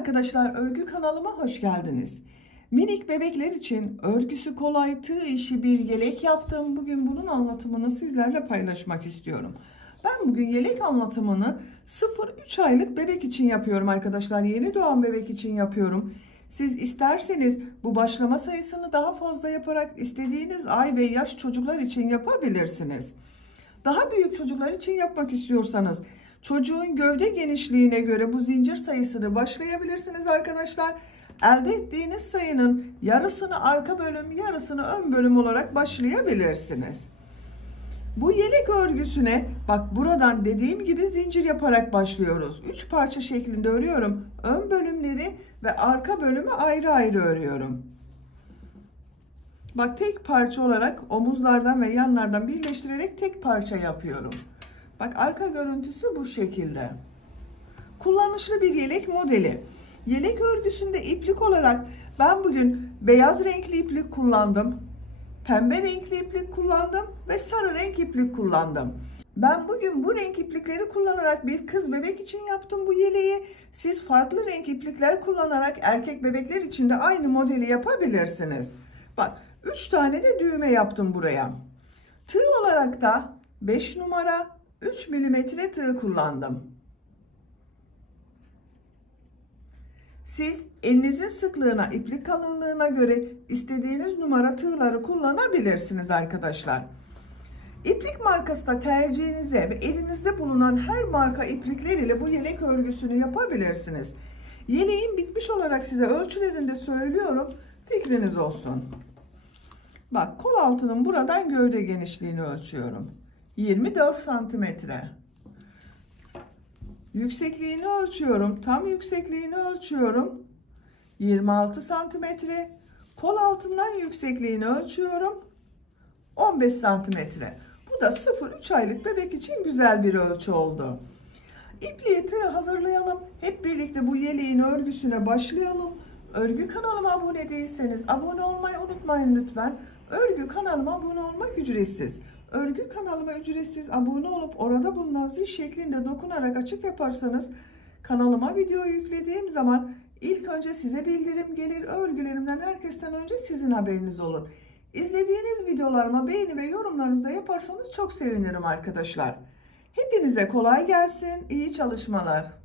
arkadaşlar, örgü kanalıma hoş geldiniz. Minik bebekler için örgüsü kolay tığ işi bir yelek yaptım. Bugün bunun anlatımını sizlerle paylaşmak istiyorum. Ben bugün yelek anlatımını 0-3 aylık bebek için yapıyorum arkadaşlar. Yeni doğan bebek için yapıyorum. Siz isterseniz bu başlama sayısını daha fazla yaparak istediğiniz ay ve yaş çocuklar için yapabilirsiniz. Daha büyük çocuklar için yapmak istiyorsanız çocuğun gövde genişliğine göre bu zincir sayısını başlayabilirsiniz arkadaşlar. Elde ettiğiniz sayının yarısını arka bölüm, yarısını ön bölüm olarak başlayabilirsiniz. Bu yelek örgüsüne bak, buradan dediğim gibi zincir yaparak başlıyoruz. 3 parça şeklinde örüyorum. Ön bölümleri ve arka bölümü ayrı ayrı örüyorum. Bak, tek parça olarak omuzlardan ve yanlardan birleştirerek tek parça yapıyorum. Bak, arka görüntüsü bu şekilde. Kullanışlı bir yelek modeli. Yelek örgüsünde iplik olarak ben bugün beyaz renkli iplik kullandım. Pembe renkli iplik kullandım ve sarı renk iplik kullandım. Ben bugün bu renk iplikleri kullanarak bir kız bebek için yaptım bu yeleği. Siz farklı renk iplikler kullanarak erkek bebekler için de aynı modeli yapabilirsiniz. Bak, 3 tane de düğme yaptım buraya. Tığ olarak da 5 numara 3 milimetre tığ kullandım. Siz elinizin sıklığına, iplik kalınlığına göre istediğiniz numara tığları kullanabilirsiniz arkadaşlar. İplik markası da tercihinize ve elinizde bulunan her marka iplikler ile bu yelek örgüsünü yapabilirsiniz. Yeleğin bitmiş olarak size ölçülerini de söylüyorum, fikriniz olsun. Bak, kol altının buradan gövde genişliğini ölçüyorum. 24 santimetre. Yüksekliğini ölçüyorum. Tam yüksekliğini ölçüyorum. 26 santimetre. Kol altından yüksekliğini ölçüyorum. 15 santimetre. Bu da 0-3 aylık bebek için güzel bir ölçü oldu. İpliği, tığ hazırlayalım. Hep birlikte bu yeleğin örgüsüne başlayalım. Örgü kanalıma abone değilseniz abone olmayı unutmayın lütfen. Örgü kanalıma abone olmak ücretsiz. Örgü kanalıma ücretsiz abone olup orada bulunan zil şeklinde dokunarak açık yaparsanız kanalıma video yüklediğim zaman ilk önce size bildirim gelir. Örgülerimden herkesten önce sizin haberiniz olur. İzlediğiniz videolarıma beğeni ve yorumlarınızı da yaparsanız çok sevinirim arkadaşlar. Hepinize kolay gelsin, iyi çalışmalar.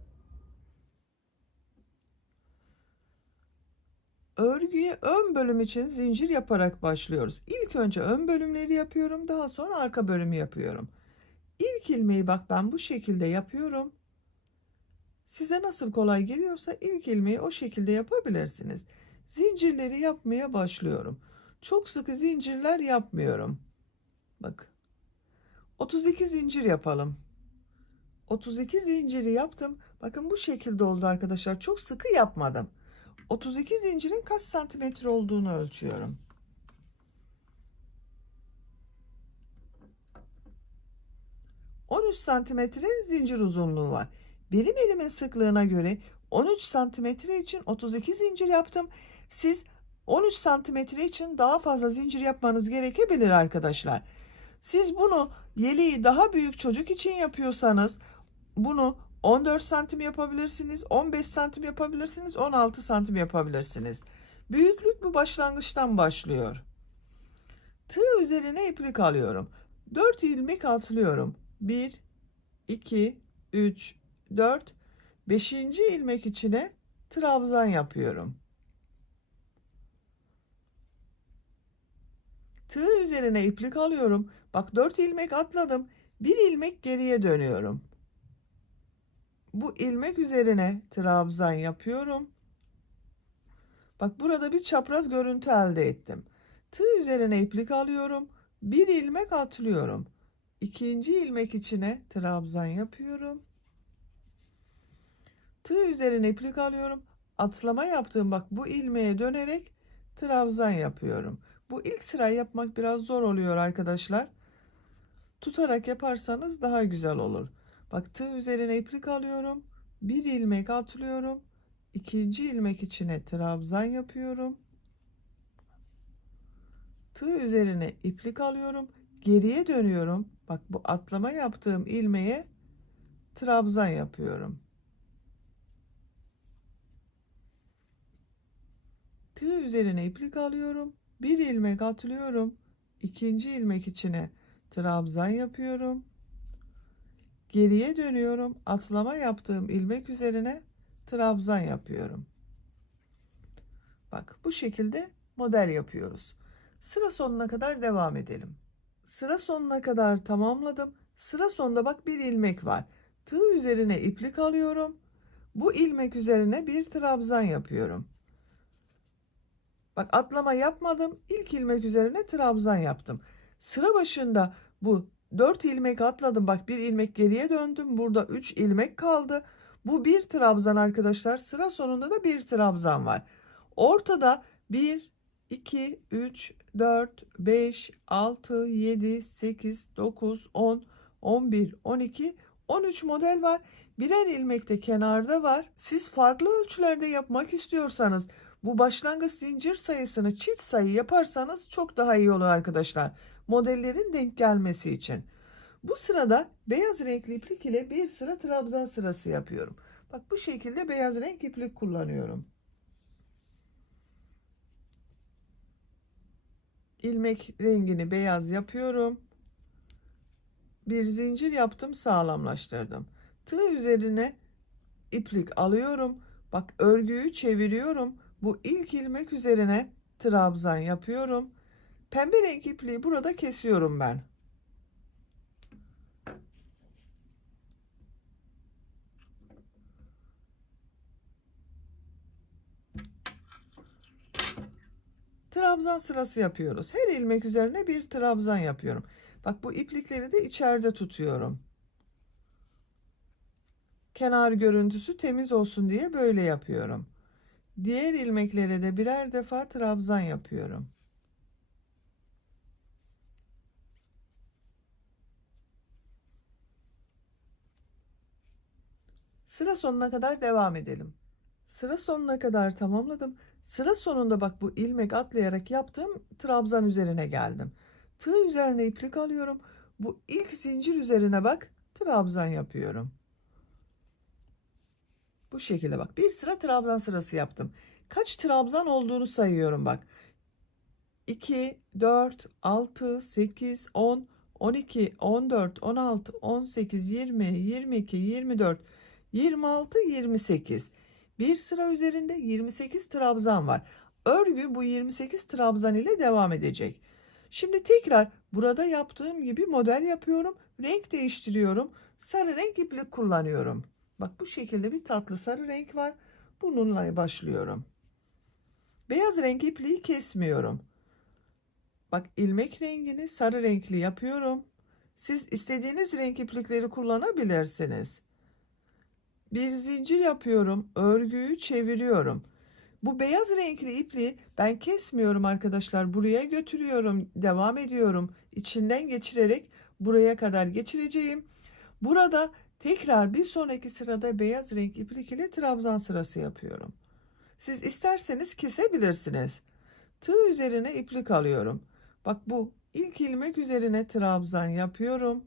Örgüye ön bölüm için zincir yaparak başlıyoruz. İlk önce ön bölümleri yapıyorum, daha sonra arka bölümü yapıyorum. İlk ilmeği bak, ben bu şekilde yapıyorum. Size nasıl kolay geliyorsa ilk ilmeği o şekilde yapabilirsiniz. Zincirleri yapmaya başlıyorum. Çok sıkı zincirler yapmıyorum. Bak, 32 zincir yapalım. 32 zinciri yaptım. Bakın bu şekilde oldu arkadaşlar. Çok sıkı yapmadım. 32 zincirin kaç santimetre olduğunu ölçüyorum. ...13 santimetre zincir uzunluğu var. Benim elimin sıklığına göre 13 santimetre için 32 zincir yaptım. Siz 13 santimetre için daha fazla zincir yapmanız gerekebilir arkadaşlar. Siz bunu yeleği daha büyük çocuk için yapıyorsanız bunu 14 santim yapabilirsiniz, 15 santim yapabilirsiniz, 16 santim yapabilirsiniz. Büyüklük bu başlangıçtan başlıyor. Tığ üzerine iplik alıyorum. 4 ilmek atlıyorum. 1, 2, 3, 4, 5. ilmek içine trabzan yapıyorum. Tığ üzerine iplik alıyorum. Bak, 4 ilmek atladım. 1 ilmek geriye dönüyorum. Bu ilmek üzerine trabzan yapıyorum. Bak, burada bir çapraz görüntü elde ettim. Tığ üzerine iplik alıyorum. 1 ilmek atlıyorum. 2. ilmek içine trabzan yapıyorum. Tığ üzerine iplik alıyorum. Atlama yaptığım bak bu ilmeğe dönerek trabzan yapıyorum. Bu ilk sıra yapmak biraz zor oluyor arkadaşlar. Tutarak yaparsanız daha güzel olur. Bak, tığ üzerine iplik alıyorum. 1 ilmek atlıyorum. 2. ilmek içine trabzan yapıyorum. Tığ üzerine iplik alıyorum. Geriye dönüyorum. Bak, bu atlama yaptığım ilmeğe trabzan yapıyorum. Tığ üzerine iplik alıyorum. Bir ilmek atlıyorum. İkinci ilmek içine trabzan yapıyorum. Geriye dönüyorum. Atlama yaptığım ilmek üzerine trabzan yapıyorum. Bak bu şekilde model yapıyoruz. Sıra sonuna kadar devam edelim. Sıra sonuna kadar tamamladım. Sıra sonunda bak bir ilmek var. Tığ üzerine iplik alıyorum. Bu ilmek üzerine bir trabzan yapıyorum. Bak atlama yapmadım. İlk ilmek üzerine trabzan yaptım. Sıra başında bu 4 ilmek atladım. Bak bir ilmek geriye döndüm. Burada 3 ilmek kaldı. Bu bir trabzan arkadaşlar. Sıra sonunda da bir trabzan var. Ortada 1, 2, 3, 4, 5, 6, 7, 8, 9, 10, 11, 12, 13 model var. Birer ilmek de kenarda var. Siz farklı ölçülerde yapmak istiyorsanız bu başlangıç zincir sayısını çift sayı yaparsanız çok daha iyi olur arkadaşlar. Modellerin denk gelmesi için. Bu sırada beyaz renkli iplik ile bir sıra trabzan sırası yapıyorum. Bak bu şekilde beyaz renk iplik kullanıyorum. İlmek rengini beyaz yapıyorum. Bir zincir yaptım, sağlamlaştırdım. Tığ üzerine iplik alıyorum. Bak örgüyü çeviriyorum. Bu ilk ilmek üzerine trabzan yapıyorum. Pembe renk ipliği burada kesiyorum ben. Trabzan sırası yapıyoruz. Her ilmek üzerine bir trabzan yapıyorum. Bak bu iplikleri de içeride tutuyorum. Kenar görüntüsü temiz olsun diye böyle yapıyorum. Diğer ilmeklere de birer defa trabzan yapıyorum. Sıra sonuna kadar devam edelim. Sıra sonuna kadar tamamladım. Sıra sonunda bak bu ilmek atlayarak yaptığım trabzan üzerine geldim. Tığ üzerine iplik alıyorum. Bu ilk zincir üzerine bak trabzan yapıyorum. Bu şekilde bak bir sıra trabzan sırası yaptım. Kaç trabzan olduğunu sayıyorum bak. 2, 4, 6, 8, 10, 12, 14, 16, 18, 20, 22, 24, 26, 28. Bir sıra üzerinde 28 trabzan var. Örgü bu 28 trabzan ile devam edecek. Şimdi tekrar burada yaptığım gibi model yapıyorum. Renk değiştiriyorum. Sarı renk iplik kullanıyorum. Bak bu şekilde bir tatlı sarı renk var. Bununla başlıyorum. Beyaz renk ipliği kesmiyorum. Bak ilmek rengini sarı renkli yapıyorum. Siz istediğiniz renk iplikleri kullanabilirsiniz. Bir zincir yapıyorum. Örgüyü çeviriyorum. Bu beyaz renkli ipliği ben kesmiyorum arkadaşlar. Buraya götürüyorum. Devam ediyorum. İçinden geçirerek buraya kadar geçireceğim. Burada tekrar bir sonraki sırada beyaz renk iplik ile trabzan sırası yapıyorum. Siz isterseniz kesebilirsiniz. Tığ üzerine iplik alıyorum. Bak bu ilk ilmek üzerine trabzan yapıyorum.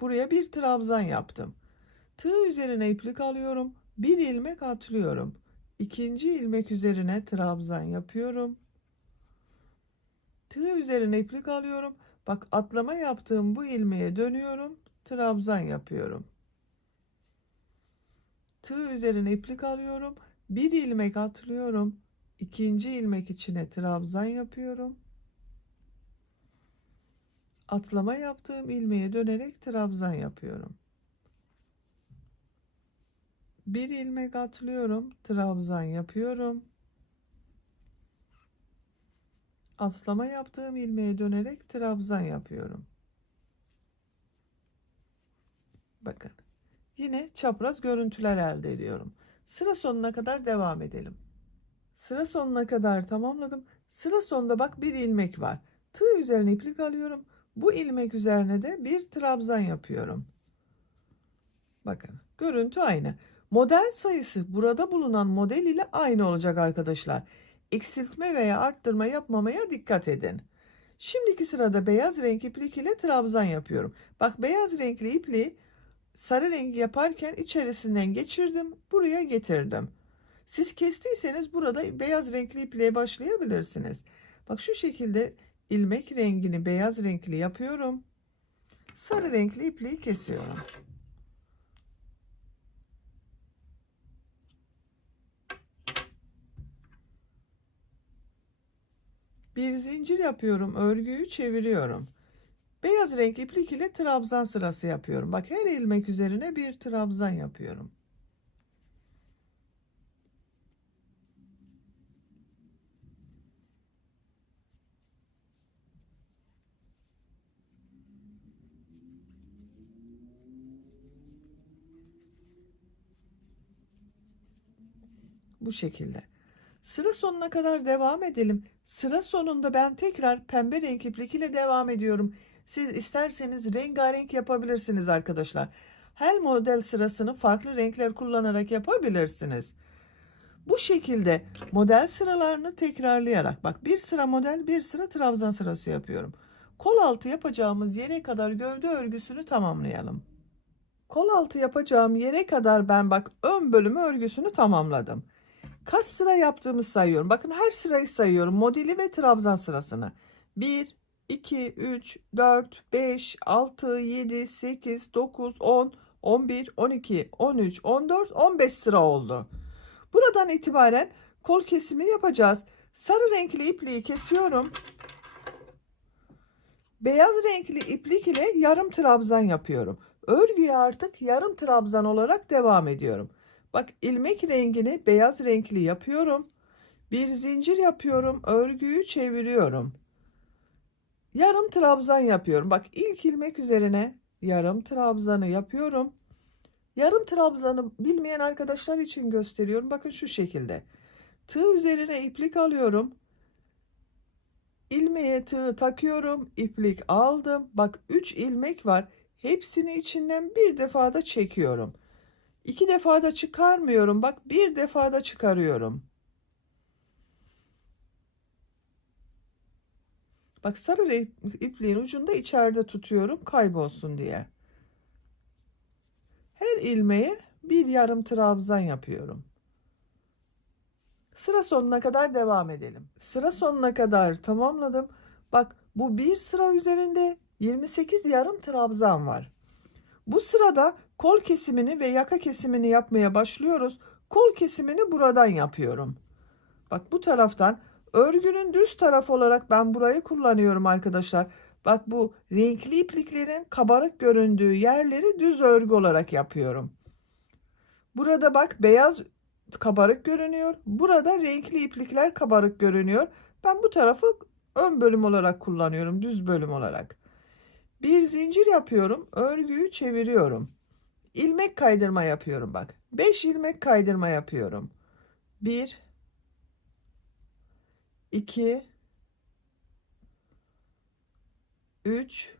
Buraya bir trabzan yaptım. Tığ üzerine iplik alıyorum. Bir ilmek atlıyorum. İkinci ilmek üzerine trabzan yapıyorum. Tığ üzerine iplik alıyorum. Bak atlama yaptığım bu ilmeğe dönüyorum. Trabzan yapıyorum. Tığ üzerine iplik alıyorum. Bir ilmek atlıyorum. İkinci ilmek içine trabzan yapıyorum. Atlama yaptığım ilmeğe dönerek trabzan yapıyorum. Bir ilmek atlıyorum, trabzan yapıyorum. Atlama yaptığım ilmeğe dönerek trabzan yapıyorum. Bakın. Yine çapraz görüntüler elde ediyorum. Sıra sonuna kadar devam edelim. Sıra sonuna kadar tamamladım. Sıra sonunda bak bir ilmek var. Tığ üzerine iplik alıyorum. Bu ilmek üzerine de bir trabzan yapıyorum. Bakın görüntü aynı. Model sayısı burada bulunan model ile aynı olacak arkadaşlar. Eksiltme veya arttırma yapmamaya dikkat edin. Şimdiki sırada beyaz renk iplik ile trabzan yapıyorum. Bak beyaz renkli ipliği sarı rengi yaparken içerisinden geçirdim. Buraya getirdim. Siz kestiyseniz burada beyaz renkli ipliğe başlayabilirsiniz. Bak şu şekilde ilmek rengini beyaz renkli yapıyorum. Sarı renkli ipliği kesiyorum. Bir zincir yapıyorum, örgüyü çeviriyorum. Beyaz renk iplik ile trabzan sırası yapıyorum. Bak her ilmek üzerine bir trabzan yapıyorum. Bu şekilde. Sıra sonuna kadar devam edelim. Sıra sonunda ben tekrar pembe renk iplik ile devam ediyorum. Siz isterseniz rengarenk yapabilirsiniz arkadaşlar. Her model sırasını farklı renkler kullanarak yapabilirsiniz. Bu şekilde model sıralarını tekrarlayarak bak bir sıra model bir sıra trabzan sırası yapıyorum. Kol altı yapacağımız yere kadar gövde örgüsünü tamamlayalım. Kol altı yapacağım yere kadar ben bak ön bölümü örgüsünü tamamladım. Kaç sıra yaptığımı sayıyorum. Bakın her sırayı sayıyorum. Modeli ve trabzan sırasını. 1, 2, 3, 4, 5, 6, 7, 8, 9, 10, 11, 12, 13, 14, 15 sıra oldu. Buradan itibaren kol kesimi yapacağız. Sarı renkli ipliği kesiyorum. Beyaz renkli iplik ile yarım trabzan yapıyorum. Örgüye artık yarım trabzan olarak devam ediyorum. Bak ilmek rengini beyaz renkli yapıyorum. Bir zincir yapıyorum. Örgüyü çeviriyorum. Yarım trabzan yapıyorum. Bak ilk ilmek üzerine yarım trabzanı yapıyorum. Yarım trabzanı bilmeyen arkadaşlar için gösteriyorum. Bakın şu şekilde. Tığ üzerine iplik alıyorum. İlmeğe tığ takıyorum. İplik aldım. Bak 3 ilmek var. Hepsini içinden bir defada çekiyorum. 2 defada çıkarmıyorum. Bak bir defada çıkarıyorum. Bak sarı ipliğin ucunda içeride tutuyorum kaybolsun diye. Her ilmeğe bir yarım trabzan yapıyorum. Sıra sonuna kadar devam edelim. Sıra sonuna kadar tamamladım. Bak bu bir sıra üzerinde 28 yarım trabzan var. Bu sırada kol kesimini ve yaka kesimini yapmaya başlıyoruz. Kol kesimini buradan yapıyorum. Bak bu taraftan örgünün düz tarafı olarak ben burayı kullanıyorum arkadaşlar. Bak bu renkli ipliklerin kabarık göründüğü yerleri düz örgü olarak yapıyorum. Burada bak beyaz kabarık görünüyor. Burada renkli iplikler kabarık görünüyor. Ben bu tarafı ön bölüm olarak kullanıyorum. Düz bölüm olarak. Bir zincir yapıyorum. Örgüyü çeviriyorum. İlmek kaydırma yapıyorum bak. 5 ilmek kaydırma yapıyorum. 1 2 3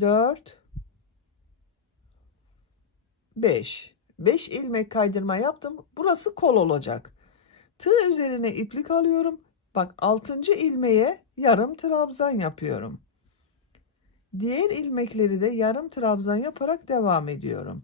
4 5 ilmek kaydırma yaptım. Burası kol olacak. Tığ üzerine iplik alıyorum. Bak 6. ilmeğe yarım trabzan yapıyorum. Diğer ilmekleri de yarım trabzan yaparak devam ediyorum.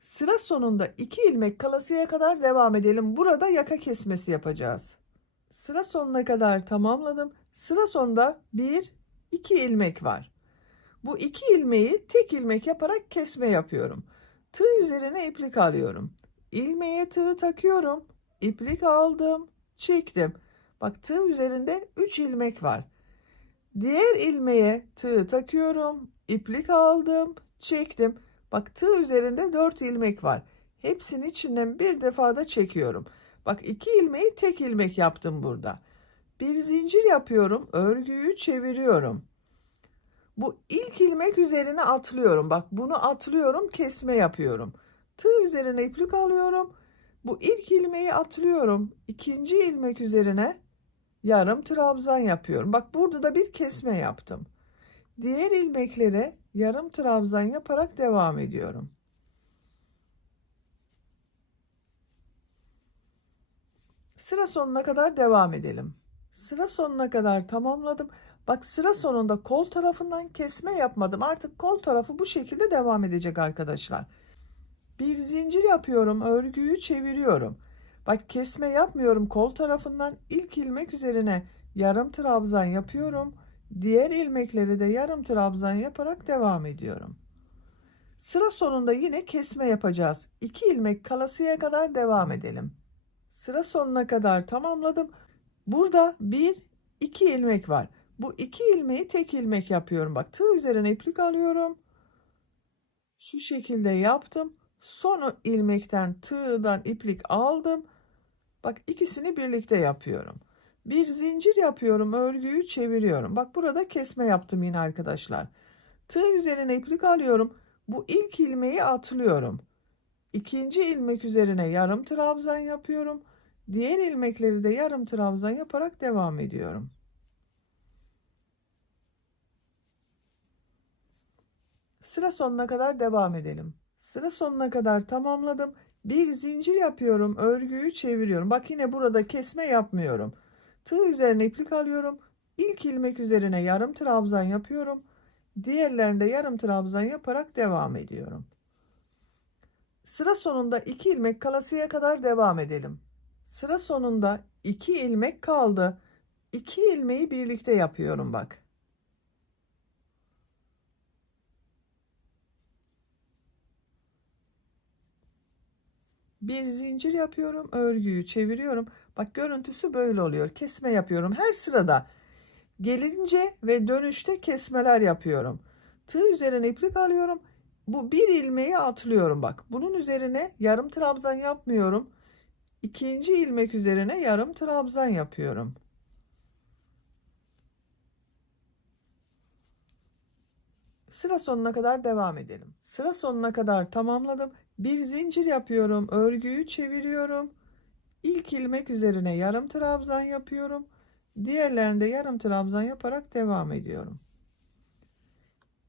Sıra sonunda 2 ilmek kalasıya kadar devam edelim. Burada yaka kesmesi yapacağız. Sıra sonuna kadar tamamladım. Sıra sonunda 1 2 ilmek var. Bu 2 ilmeği tek ilmek yaparak kesme yapıyorum. Tığ üzerine iplik alıyorum. İlmeğe tığ takıyorum. İplik aldım, çektim. Bak tığ üzerinde 3 ilmek var. Diğer ilmeğe tığ takıyorum. İplik aldım, çektim. Bak tığ üzerinde 4 ilmek var. Hepsini içinden bir defada çekiyorum. Bak 2 ilmeği tek ilmek yaptım burada. Bir zincir yapıyorum. Örgüyü çeviriyorum. Bu ilk ilmek üzerine atlıyorum. Bak bunu atlıyorum, kesme yapıyorum. Tığ üzerine iplik alıyorum. Bu ilk ilmeği atlıyorum. İkinci ilmek üzerine yarım trabzan yapıyorum. Bak burada da bir kesme yaptım. Diğer ilmeklere yarım trabzan yaparak devam ediyorum. Sıra sonuna kadar devam edelim. Sıra sonuna kadar tamamladım. Bak sıra sonunda kol tarafından kesme yapmadım. Artık kol tarafı bu şekilde devam edecek arkadaşlar. Bir zincir yapıyorum, örgüyü çeviriyorum. Bak kesme yapmıyorum kol tarafından. İlk ilmek üzerine yarım trabzan yapıyorum. Diğer ilmekleri de yarım trabzan yaparak devam ediyorum. Sıra sonunda yine kesme yapacağız. 2 ilmek kalasıya kadar devam edelim. Sıra sonuna kadar tamamladım. Burada 2 ilmek var. Bu 2 ilmeği tek ilmek yapıyorum. Bak tığ üzerine iplik alıyorum. Şu şekilde yaptım. Son ilmekten tığdan iplik aldım. Bak ikisini birlikte yapıyorum. Bir zincir yapıyorum, örgüyü çeviriyorum. Bak burada kesme yaptım yine arkadaşlar. Tığ üzerine iplik alıyorum. Bu ilk ilmeği atlıyorum. İkinci ilmek üzerine yarım trabzan yapıyorum. Diğer ilmekleri de yarım trabzan yaparak devam ediyorum. Sıra sonuna kadar devam edelim. Sıra sonuna kadar tamamladım. Bir zincir yapıyorum, örgüyü çeviriyorum. Bak yine burada kesme yapmıyorum. Tığ üzerine iplik alıyorum. İlk ilmek üzerine yarım trabzan yapıyorum. Diğerlerinde yarım trabzan yaparak devam ediyorum. Sıra sonunda 2 ilmek kalasıya kadar devam edelim. Sıra sonunda 2 ilmek kaldı. 2 ilmeği birlikte yapıyorum bak. Bir zincir yapıyorum, örgüyü çeviriyorum. Bak görüntüsü böyle oluyor. Kesme yapıyorum. Her sırada gelince ve dönüşte kesmeler yapıyorum. Tığ üzerine iplik alıyorum. Bu bir ilmeği atlıyorum bak. Bunun üzerine yarım trabzan yapmıyorum. İkinci ilmek üzerine yarım trabzan yapıyorum. Sıra sonuna kadar devam edelim. Sıra sonuna kadar tamamladım. Bir zincir yapıyorum, örgüyü çeviriyorum. İlk ilmek üzerine yarım trabzan yapıyorum. Diğerlerinde yarım trabzan yaparak devam ediyorum.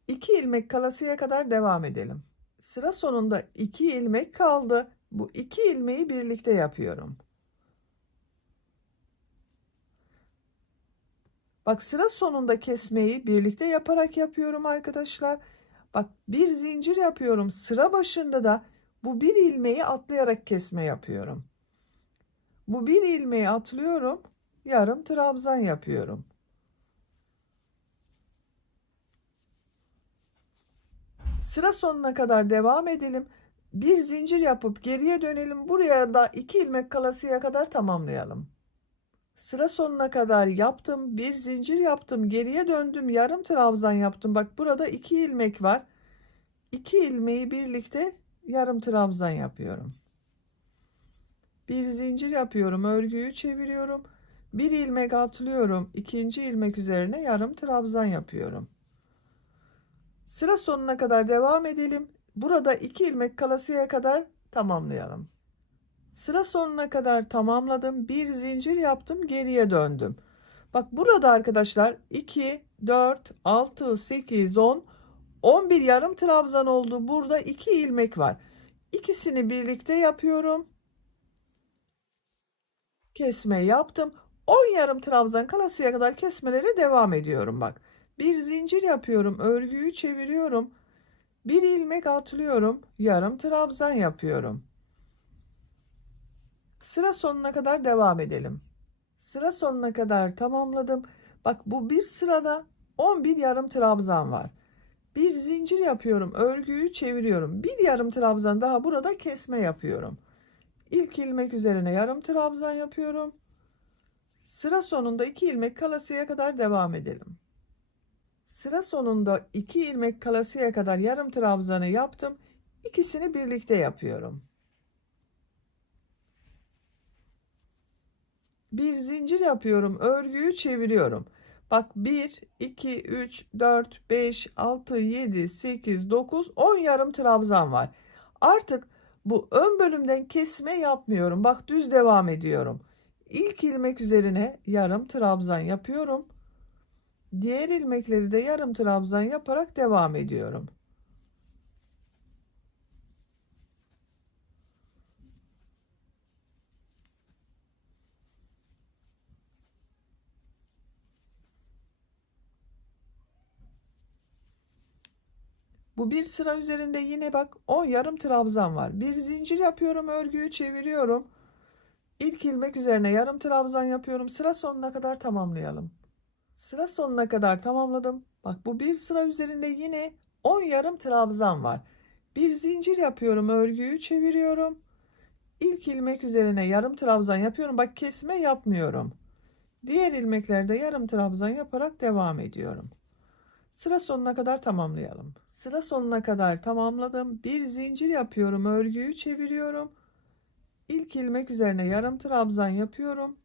2 ilmek kalasıya kadar devam edelim. Sıra sonunda 2 ilmek kaldı. Bu 2 ilmeği birlikte yapıyorum. Bak sıra sonunda kesmeyi birlikte yaparak yapıyorum arkadaşlar. Bak bir zincir yapıyorum. Sıra başında da bu bir ilmeği atlayarak kesme yapıyorum. Bu bir ilmeği atlıyorum. Yarım trabzan yapıyorum. Sıra sonuna kadar devam edelim. Bir zincir yapıp geriye dönelim. Buraya da 2 ilmek kalasıya kadar tamamlayalım. Sıra sonuna kadar yaptım. Bir zincir yaptım. Geriye döndüm. Yarım trabzan yaptım. Bak burada 2 ilmek var. 2 ilmeği birlikte yarım trabzan yapıyorum. Bir zincir yapıyorum. Örgüyü çeviriyorum. Bir ilmek atlıyorum. İkinci ilmek üzerine yarım trabzan yapıyorum. Sıra sonuna kadar devam edelim. Burada 2 ilmek kalasıya kadar tamamlayalım. Sıra sonuna kadar tamamladım. Bir zincir yaptım. Geriye döndüm. Bak burada arkadaşlar 2, 4, 6, 8, 10, 11 yarım trabzan oldu. Burada 2 ilmek var. İkisini birlikte yapıyorum. Kesme yaptım. 10 yarım trabzan kalasıya kadar kesmelere devam ediyorum bak. Bir zincir yapıyorum. Örgüyü çeviriyorum. Bir ilmek atlıyorum. Yarım trabzan yapıyorum. Sıra sonuna kadar devam edelim. Sıra sonuna kadar tamamladım. Bak bu bir sırada 11 yarım trabzan var. Bir zincir yapıyorum. Örgüyü çeviriyorum. Bir yarım trabzan daha burada kesme yapıyorum. İlk ilmek üzerine yarım trabzan yapıyorum. Sıra sonunda 2 ilmek kalasıya kadar devam edelim. Sıra sonunda 2 ilmek kalasıya kadar yarım trabzanı yaptım. İkisini birlikte yapıyorum. Bir zincir yapıyorum. Örgüyü çeviriyorum. Bak 1, 2, 3, 4, 5, 6, 7, 8, 9, 10 yarım trabzan var. Artık bu ön bölümden kesme yapmıyorum. Bak düz devam ediyorum. İlk ilmek üzerine yarım trabzan yapıyorum. Diğer ilmekleri de yarım trabzan yaparak devam ediyorum. Bu bir sıra üzerinde yine bak 10 yarım trabzan var. Bir zincir yapıyorum, örgüyü çeviriyorum. İlk ilmek üzerine yarım trabzan yapıyorum. Sıra sonuna kadar tamamlayalım. Sıra sonuna kadar tamamladım. Bak bu bir sıra üzerinde yine 10 yarım trabzan var. Bir zincir yapıyorum, örgüyü çeviriyorum. İlk ilmek üzerine yarım trabzan yapıyorum. Bak kesme yapmıyorum. Diğer ilmeklerde yarım trabzan yaparak devam ediyorum. Sıra sonuna kadar tamamlayalım. Sıra sonuna kadar tamamladım. Bir zincir yapıyorum, örgüyü çeviriyorum. İlk ilmek üzerine yarım trabzan yapıyorum.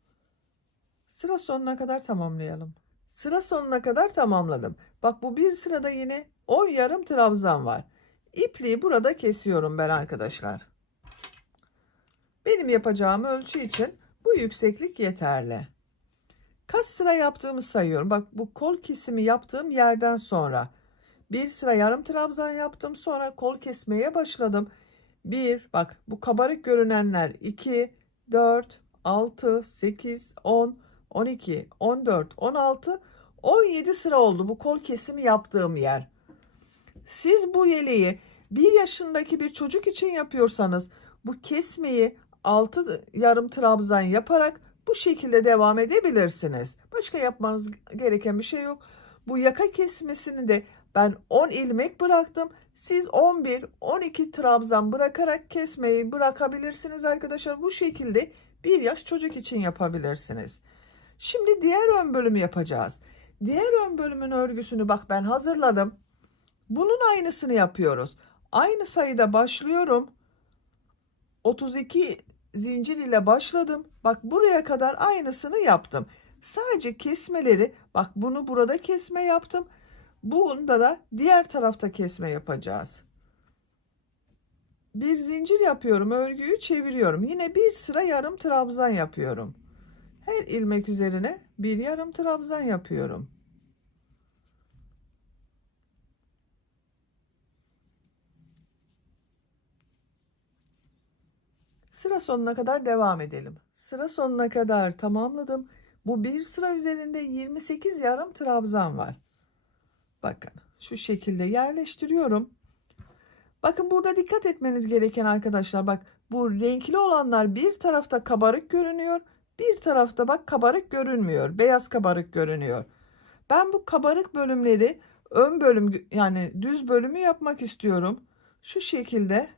Sıra sonuna kadar tamamlayalım. Sıra sonuna kadar tamamladım. Bak bu bir sırada yine 10 yarım trabzan var. İpliği burada kesiyorum ben arkadaşlar. Benim yapacağım ölçü için bu yükseklik yeterli. Kaç sıra yaptığımı sayıyorum. Bak bu kol kesimi yaptığım yerden sonra bir sıra yarım trabzan yaptım. Sonra kol kesmeye başladım. 1 bak bu kabarık görünenler 2, 4, 6, 8, 10, 12, 14, 16, 17 sıra oldu bu kol kesimi yaptığım yer. Siz bu yeleği 1 yaşındaki bir çocuk için yapıyorsanız bu kesmeyi 6 yarım trabzan yaparak bu şekilde devam edebilirsiniz. Başka yapmanız gereken bir şey yok. Bu yaka kesmesini de ben 10 ilmek bıraktım. Siz 11, 12 trabzan bırakarak kesmeyi bırakabilirsiniz arkadaşlar. Bu şekilde 1 yaş çocuk için yapabilirsiniz. Şimdi diğer ön bölümü yapacağız. Diğer ön bölümün örgüsünü bak ben hazırladım. Bunun aynısını yapıyoruz. Aynı sayıda başlıyorum. 32 zincir ile başladım. Bak buraya kadar aynısını yaptım. Sadece kesmeleri bak bunu burada kesme yaptım. Bunda da diğer tarafta kesme yapacağız. Bir zincir yapıyorum, örgüyü çeviriyorum. Yine bir sıra yarım trabzan yapıyorum. Her ilmek üzerine bir yarım trabzan yapıyorum. Sıra sonuna kadar devam edelim. Sıra sonuna kadar tamamladım. Bu bir sıra üzerinde 28 yarım trabzan var. Bakın şu şekilde yerleştiriyorum. Bakın burada dikkat etmeniz gereken arkadaşlar bak bu renkli olanlar bir tarafta kabarık görünüyor. Bir tarafta bak kabarık görünmüyor. Beyaz kabarık görünüyor. Ben bu kabarık bölümleri ön bölüm yani düz bölümü yapmak istiyorum. Şu şekilde.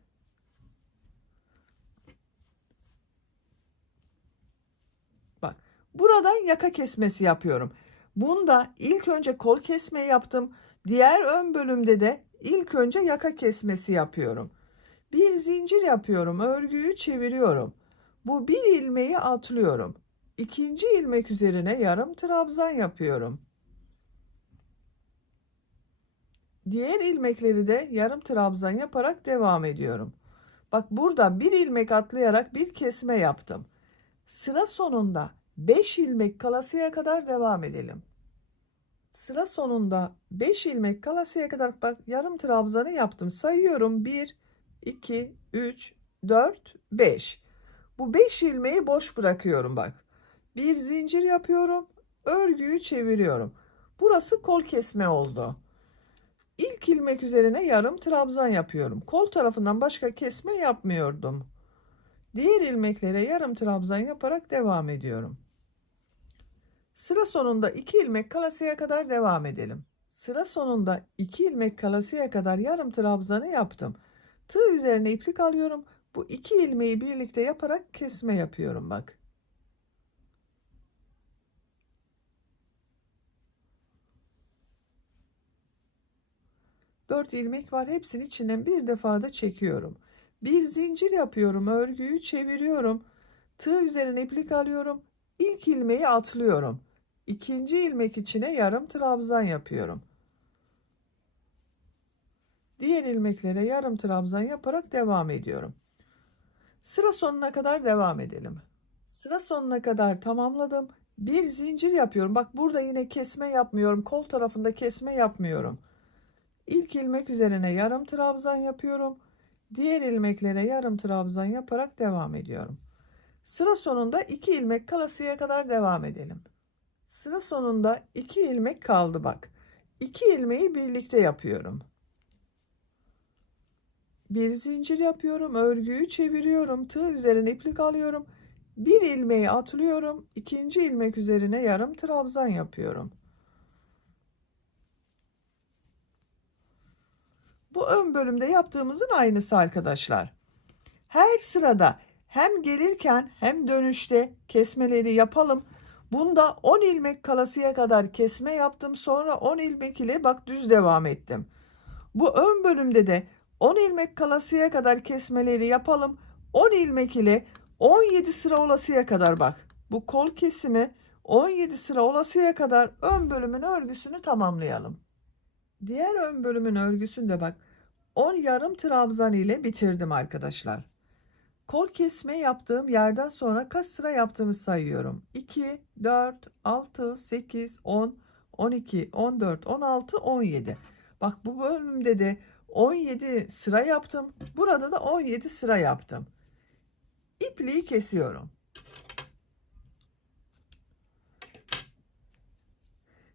Bak buradan yaka kesmesi yapıyorum. Bunda ilk önce kol kesme yaptım. Diğer ön bölümde de ilk önce yaka kesmesi yapıyorum. Bir zincir yapıyorum. Örgüyü çeviriyorum. Bu bir ilmeği atlıyorum. İkinci ilmek üzerine yarım trabzan yapıyorum. Diğer ilmekleri de yarım trabzan yaparak devam ediyorum. Bak burada bir ilmek atlayarak bir kesme yaptım. Sıra sonunda 5 ilmek kalasıya kadar devam edelim. Sıra sonunda 5 ilmek kalasıya kadar bak yarım trabzanı yaptım. Sayıyorum 1, 2, 3, 4, 5. Bu 5 ilmeği boş bırakıyorum bak. Bir zincir yapıyorum. Örgüyü çeviriyorum. Burası kol kesme oldu. İlk ilmek üzerine yarım trabzan yapıyorum. Kol tarafından başka kesme yapmıyordum. Diğer ilmeklere yarım trabzan yaparak devam ediyorum. Sıra sonunda 2 ilmek kalasıya kadar devam edelim. Sıra sonunda 2 ilmek kalasıya kadar yarım trabzanı yaptım. Tığ üzerine iplik alıyorum. Bu 2 ilmeği birlikte yaparak kesme yapıyorum bak. Dört ilmek var. Hepsini içinden bir defada çekiyorum. Bir zincir yapıyorum. Örgüyü çeviriyorum. Tığ üzerine iplik alıyorum. İlk ilmeği atlıyorum. İkinci ilmek içine yarım trabzan yapıyorum. Diğer ilmeklere yarım trabzan yaparak devam ediyorum. Sıra sonuna kadar devam edelim. Sıra sonuna kadar tamamladım. Bir zincir yapıyorum. Bak burada yine kesme yapmıyorum. Kol tarafında kesme yapmıyorum. İlk ilmek üzerine yarım trabzan yapıyorum. Diğer ilmeklere yarım trabzan yaparak devam ediyorum. Sıra sonunda 2 ilmek kalasıya kadar devam edelim. Sıra sonunda 2 ilmek kaldı bak. 2 ilmeği birlikte yapıyorum. Bir zincir yapıyorum, örgüyü çeviriyorum, tığ üzerine iplik alıyorum, bir ilmeği atlıyorum, ikinci ilmek üzerine yarım trabzan yapıyorum. Bu ön bölümde yaptığımızın aynısı arkadaşlar. Her sırada hem gelirken hem dönüşte kesmeleri yapalım. Bunda 10 ilmek kalasıya kadar kesme yaptım. Sonra 10 ilmek ile bak düz devam ettim. Bu ön bölümde de 10 ilmek kalasıya kadar kesmeleri yapalım. 10 ilmek ile 17 sıra olasıya kadar bak. Bu kol kesimi 17 sıra olasıya kadar ön bölümün örgüsünü tamamlayalım. Diğer ön bölümün örgüsünü de bak 10 yarım trabzan ile bitirdim arkadaşlar. Kol kesme yaptığım yerden sonra kaç sıra yaptığımı sayıyorum. 2, 4, 6, 8, 10, 12, 14, 16, 17. Bak bu bölümde de 17 sıra yaptım. Burada da 17 sıra yaptım. İpliği kesiyorum.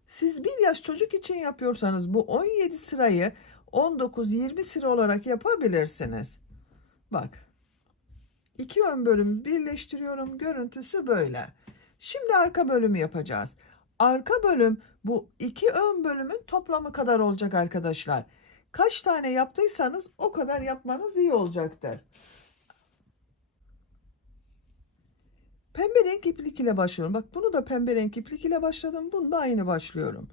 Siz bir yaş çocuk için yapıyorsanız bu 17 sırayı 19-20 sıra olarak yapabilirsiniz. Bak. İki ön bölümü birleştiriyorum. Görüntüsü böyle. Şimdi arka bölümü yapacağız. Arka bölüm bu iki ön bölümün toplamı kadar olacak arkadaşlar. Kaç tane yaptıysanız o kadar yapmanız iyi olacaktır. Pembe renk iplik ile başlıyorum. Bak bunu da pembe renk iplik ile başladım. Bunu da aynı başlıyorum.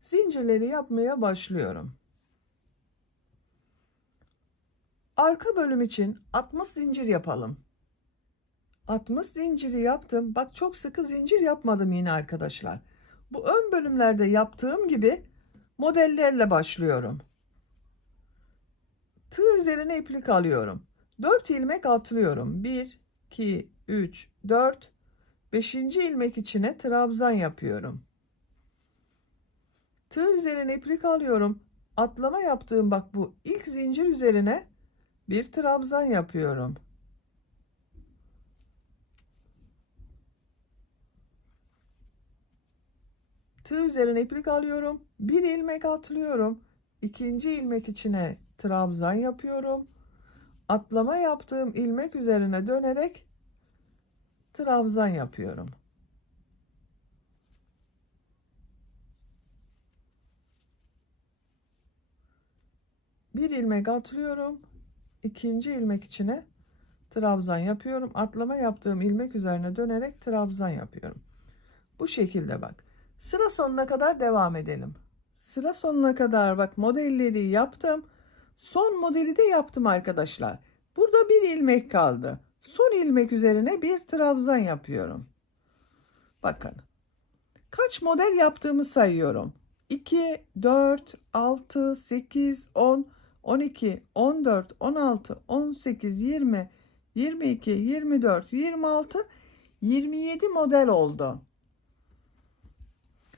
Zincirleri yapmaya başlıyorum. Arka bölüm için 60 zincir yapalım. 60 zinciri yaptım. Bak çok sıkı zincir yapmadım yine arkadaşlar. Bu ön bölümlerde yaptığım gibi modellerle başlıyorum. Tığ üzerine iplik alıyorum. 4 ilmek atlıyorum. 1, 2, 3, 4. 5. ilmek içine trabzan yapıyorum. Tığ üzerine iplik alıyorum. Atlama yaptığım bak bu ilk zincir üzerine bir trabzan yapıyorum. Tığ üzerine iplik alıyorum. Bir ilmek atlıyorum. İkinci ilmek içine trabzan yapıyorum. Atlama yaptığım ilmek üzerine dönerek trabzan yapıyorum. Bir ilmek atlıyorum. İkinci ilmek içine trabzan yapıyorum. Atlama yaptığım ilmek üzerine dönerek trabzan yapıyorum. Bu şekilde bak. Sıra sonuna kadar devam edelim. Sıra sonuna kadar bak modelleri yaptım. Son modeli de yaptım arkadaşlar. Burada bir ilmek kaldı. Son ilmek üzerine bir trabzan yapıyorum. Bakın. Kaç model yaptığımı sayıyorum. 2, 4, 6, 8, 10, 12, 14, 16, 18, 20, 22, 24, 26, 27 model oldu.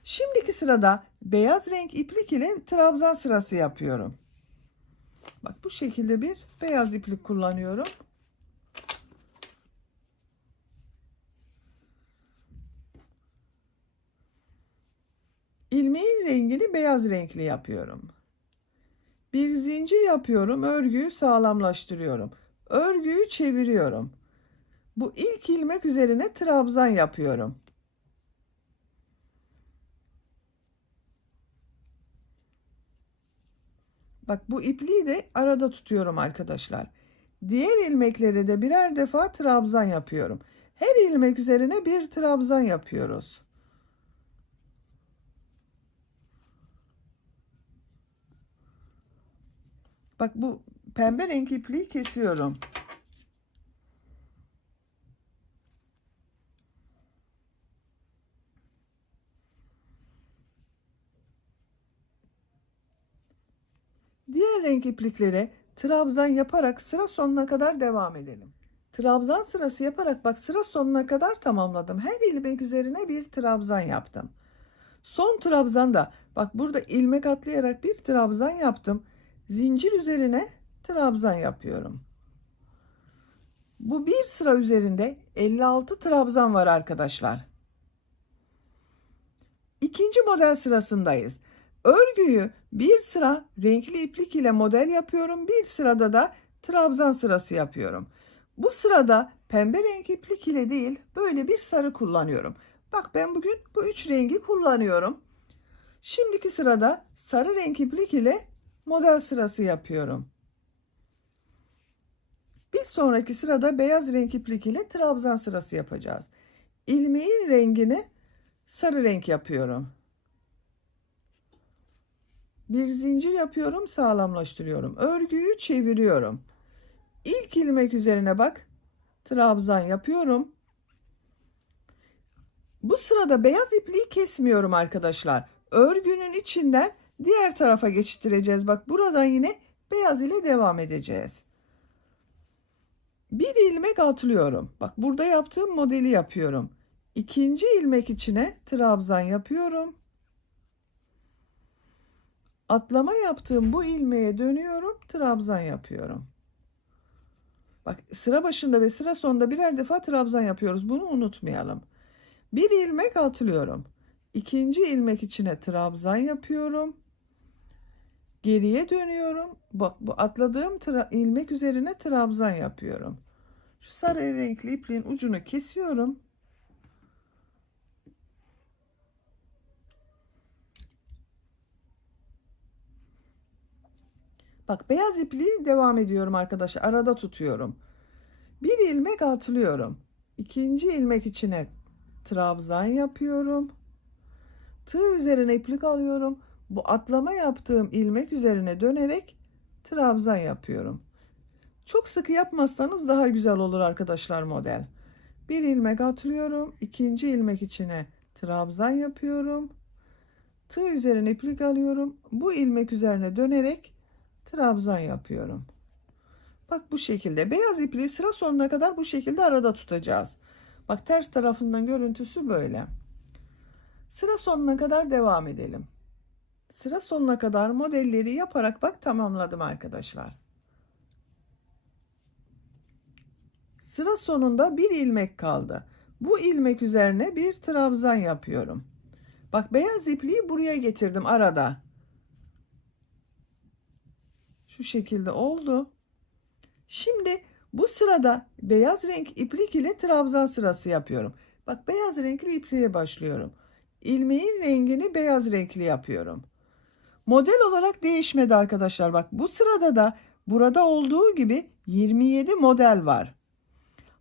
Şimdiki sırada beyaz renk iplik ile trabzan sırası yapıyorum. Bak bu şekilde bir beyaz iplik kullanıyorum. İlmeğin rengini beyaz renkli yapıyorum. Bir zincir yapıyorum, örgüyü sağlamlaştırıyorum. Örgüyü çeviriyorum. Bu ilk ilmek üzerine trabzan yapıyorum. Bak bu ipliği de arada tutuyorum arkadaşlar. Diğer ilmeklere de birer defa trabzan yapıyorum. Her ilmek üzerine bir trabzan yapıyoruz. Bak bu pembe renk ipliği kesiyorum. Diğer renk ipliklere trabzan yaparak sıra sonuna kadar devam edelim. Trabzan sırası yaparak bak sıra sonuna kadar tamamladım. Her ilmek üzerine bir trabzan yaptım. Son trabzanda bak burada ilmek atlayarak bir trabzan yaptım. Zincir üzerine trabzan yapıyorum. Bu bir sıra üzerinde 56 trabzan var arkadaşlar. İkinci model sırasındayız. Örgüyü bir sıra renkli iplik ile model yapıyorum. Bir sırada da trabzan sırası yapıyorum. Bu sırada pembe renk iplik ile değil, böyle bir sarı kullanıyorum. Bak ben bugün bu üç rengi kullanıyorum. Şimdiki sırada sarı renk iplik ile model sırası yapıyorum. Bir sonraki sırada beyaz renk iplik ile trabzan sırası yapacağız. İlmeğin rengini sarı renk yapıyorum. Bir zincir yapıyorum, sağlamlaştırıyorum. Örgüyü çeviriyorum. İlk ilmek üzerine bak, trabzan yapıyorum. Bu sırada beyaz ipliği kesmiyorum arkadaşlar. Örgünün içinden diğer tarafa geçiştireceğiz. Bak buradan yine beyaz ile devam edeceğiz. Bir ilmek atlıyorum. Bak burada yaptığım modeli yapıyorum. İkinci ilmek içine trabzan yapıyorum. Atlama yaptığım bu ilmeğe dönüyorum, trabzan yapıyorum. Bak sıra başında ve sıra sonunda birer defa trabzan yapıyoruz. Bunu unutmayalım. Bir ilmek atlıyorum. İkinci ilmek içine trabzan yapıyorum. Geriye dönüyorum. Bak bu atladığım ilmek üzerine trabzan yapıyorum. Şu sarı renkli ipliğin ucunu kesiyorum. Bak beyaz ipliği devam ediyorum arkadaşlar. Arada tutuyorum. Bir ilmek atlıyorum. İkinci ilmek içine trabzan yapıyorum. Tığ üzerine iplik alıyorum. Bu atlama yaptığım ilmek üzerine dönerek trabzan yapıyorum. Çok sıkı yapmazsanız daha güzel olur arkadaşlar model. Bir ilmek atlıyorum. İkinci ilmek içine trabzan yapıyorum. Tığ üzerine iplik alıyorum. Bu ilmek üzerine dönerek trabzan yapıyorum. Bak bu şekilde beyaz ipliği sıra sonuna kadar bu şekilde arada tutacağız. Bak ters tarafından görüntüsü böyle. Sıra sonuna kadar devam edelim. Sıra sonuna kadar modelleri yaparak bak tamamladım arkadaşlar. Sıra sonunda bir ilmek kaldı. Bu ilmek üzerine bir trabzan yapıyorum. Bak beyaz ipliği buraya getirdim arada. Şu şekilde oldu. Şimdi bu sırada beyaz renk iplik ile trabzan sırası yapıyorum. Bak beyaz renkli ipliğe başlıyorum. İlmeğin rengini beyaz renkli yapıyorum. Model olarak değişmedi arkadaşlar. Bak bu sırada da burada olduğu gibi 27 model var.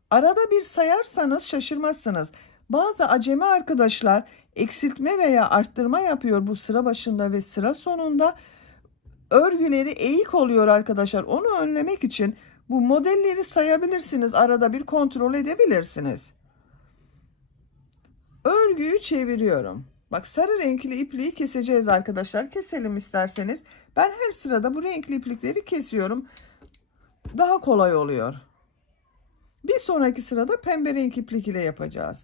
Arada bir sayarsanız şaşırmazsınız. Bazı acemi arkadaşlar eksiltme veya arttırma yapıyor bu sıra başında ve sıra sonunda. Örgüleri eğik oluyor arkadaşlar. Onu önlemek için bu modelleri sayabilirsiniz. Arada bir kontrol edebilirsiniz. Örgüyü çeviriyorum. Bak sarı renkli ipliği keseceğiz arkadaşlar. Keselim isterseniz. Ben her sırada bu renkli iplikleri kesiyorum. Daha kolay oluyor. Bir sonraki sırada pembe renk iplik ile yapacağız.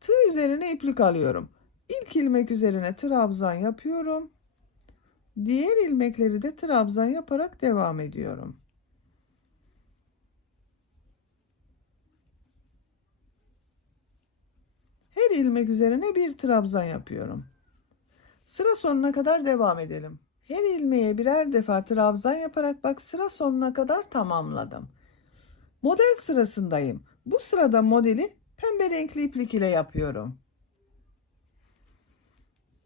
Tığ üzerine iplik alıyorum. İlk ilmek üzerine trabzan yapıyorum. Diğer ilmekleri de trabzan yaparak devam ediyorum. Her ilmek üzerine bir trabzan yapıyorum. Sıra sonuna kadar devam edelim. Her ilmeğe birer defa trabzan yaparak bak sıra sonuna kadar tamamladım. Model sırasındayım. Bu sırada modeli pembe renkli iplik ile yapıyorum.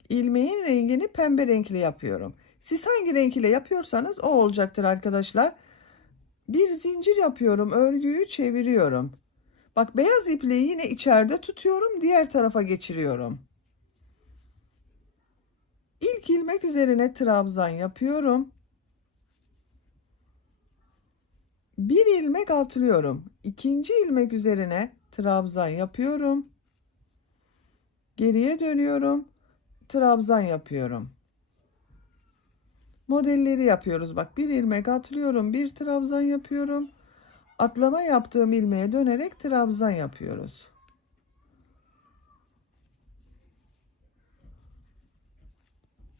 İlmeğin rengini pembe renkli yapıyorum. Siz hangi renk ile yapıyorsanız o olacaktır arkadaşlar. Bir zincir yapıyorum. Örgüyü çeviriyorum. Bak beyaz ipliği yine içeride tutuyorum. Diğer tarafa geçiriyorum. İlk ilmek üzerine trabzan yapıyorum. Bir ilmek atlıyorum. İkinci ilmek üzerine trabzan yapıyorum. Geriye dönüyorum. Trabzan yapıyorum. Modelleri yapıyoruz. Bak bir ilmek atlıyorum. Bir trabzan yapıyorum. Atlama yaptığım ilmeğe dönerek trabzan yapıyoruz.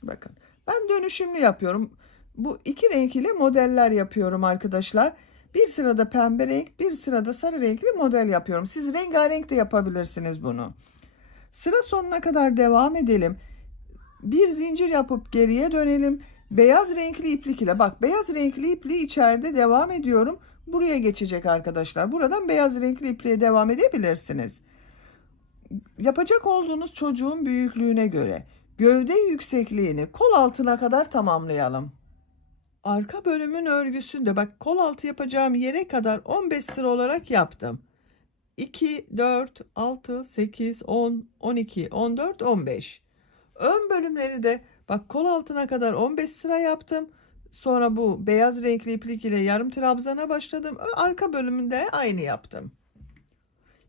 Bakın ben dönüşümlü yapıyorum. Bu iki renk ile modeller yapıyorum arkadaşlar. Bir sırada pembe renk, bir sırada sarı renkli model yapıyorum. Siz rengarenk de yapabilirsiniz bunu. Sıra sonuna kadar devam edelim. Bir zincir yapıp geriye dönelim. Beyaz renkli iplik ile, bak beyaz renkli ipliği içeride devam ediyorum. Buraya geçecek arkadaşlar. Buradan beyaz renkli ipliğe devam edebilirsiniz. Yapacak olduğunuz çocuğun büyüklüğüne göre gövde yüksekliğini kol altına kadar tamamlayalım. Arka bölümün örgüsünde bak kol altı yapacağım yere kadar 15 sıra olarak yaptım. 2, 4, 6, 8, 10, 12, 14, 15. Ön bölümleri de bak kol altına kadar 15 sıra yaptım. Sonra bu beyaz renkli iplik ile yarım trabzana başladım. Arka bölümünde aynı yaptım.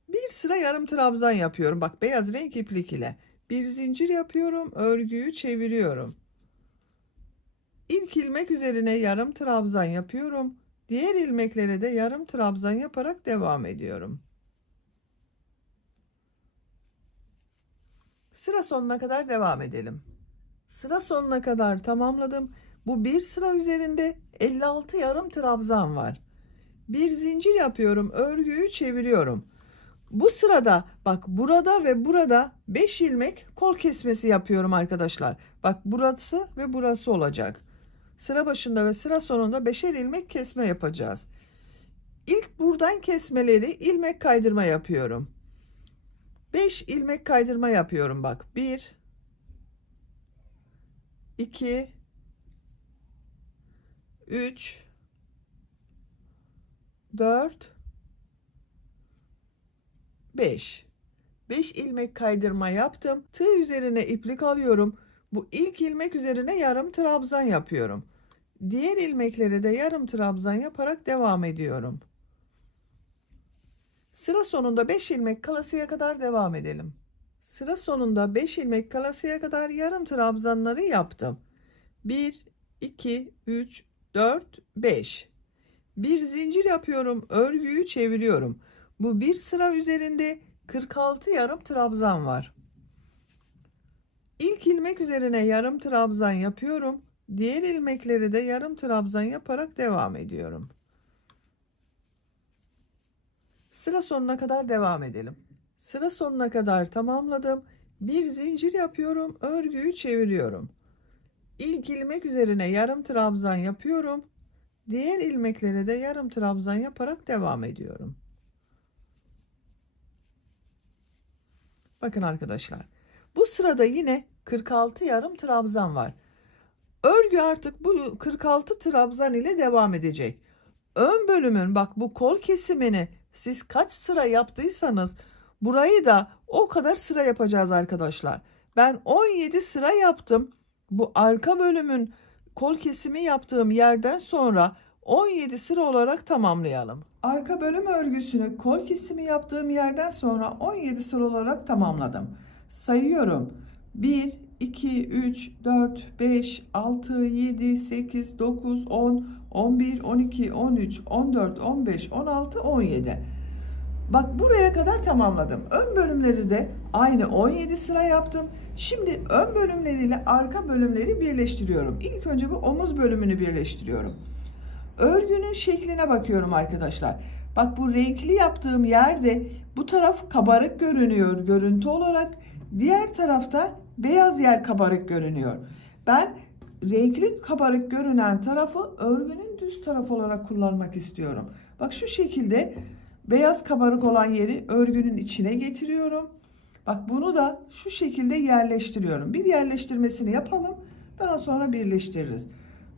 Bir sıra yarım trabzan yapıyorum. Bak beyaz renk iplik ile. Bir zincir yapıyorum. Örgüyü çeviriyorum. İlk ilmek üzerine yarım trabzan yapıyorum. Diğer ilmeklere de yarım trabzan yaparak devam ediyorum. Sıra sonuna kadar devam edelim. Sıra sonuna kadar tamamladım. Bu bir sıra üzerinde 56 yarım trabzan var. Bir zincir yapıyorum. Örgüyü çeviriyorum. Bu sırada bak burada ve burada 5 ilmek kol kesmesi yapıyorum arkadaşlar. Bak burası ve burası olacak. Sıra başında ve sıra sonunda 5'er ilmek kesme yapacağız. İlk buradan kesmeleri ilmek kaydırma yapıyorum. 5 ilmek kaydırma yapıyorum bak. 1 2 3 4 5 ilmek kaydırma yaptım. Tığ üzerine iplik alıyorum. Bu ilk ilmek üzerine yarım trabzan yapıyorum. Diğer ilmeklere de yarım trabzan yaparak devam ediyorum. Sıra sonunda 5 ilmek kalasıya kadar devam edelim. Sıra sonunda 5 ilmek kalasıya kadar yarım trabzanları yaptım. 1 2 3 4 5. Bir zincir yapıyorum, örgüyü çeviriyorum. Bu bir sıra üzerinde 46 yarım trabzan var. İlk ilmek üzerine yarım trabzan yapıyorum. Diğer ilmekleri de yarım trabzan yaparak devam ediyorum. Sıra sonuna kadar devam edelim. Sıra sonuna kadar tamamladım. Bir zincir yapıyorum, örgüyü çeviriyorum. İlk ilmek üzerine yarım trabzan yapıyorum. Diğer ilmeklere de yarım trabzan yaparak devam ediyorum. Bakın arkadaşlar. Bu sırada yine 46 yarım trabzan var. Örgü artık bu 46 trabzan ile devam edecek. Ön bölümün bak bu kol kesimini siz kaç sıra yaptıysanız burayı da o kadar sıra yapacağız arkadaşlar. Ben 17 sıra yaptım. Bu arka bölümün kol kesimi yaptığım yerden sonra 17 sıra olarak tamamlayalım. Arka bölüm örgüsünü kol kesimi yaptığım yerden sonra 17 sıra olarak tamamladım. Sayıyorum. 1, 2, 3, 4, 5, 6, 7, 8, 9, 10, 11, 12, 13, 14, 15, 16, 17. Bak buraya kadar tamamladım. Ön bölümleri de aynı 17 sıra yaptım. Şimdi ön bölümleriyle arka bölümleri birleştiriyorum. İlk önce bu omuz bölümünü birleştiriyorum. Örgünün şekline bakıyorum arkadaşlar. Bak bu renkli yaptığım yerde bu taraf kabarık görünüyor görüntü olarak. Diğer tarafta beyaz yer kabarık görünüyor. Ben renkli kabarık görünen tarafı örgünün düz tarafı olarak kullanmak istiyorum. Bak şu şekilde beyaz kabarık olan yeri örgünün içine getiriyorum. Bak bunu da şu şekilde yerleştiriyorum. Bir yerleştirmesini yapalım. Daha sonra birleştiririz.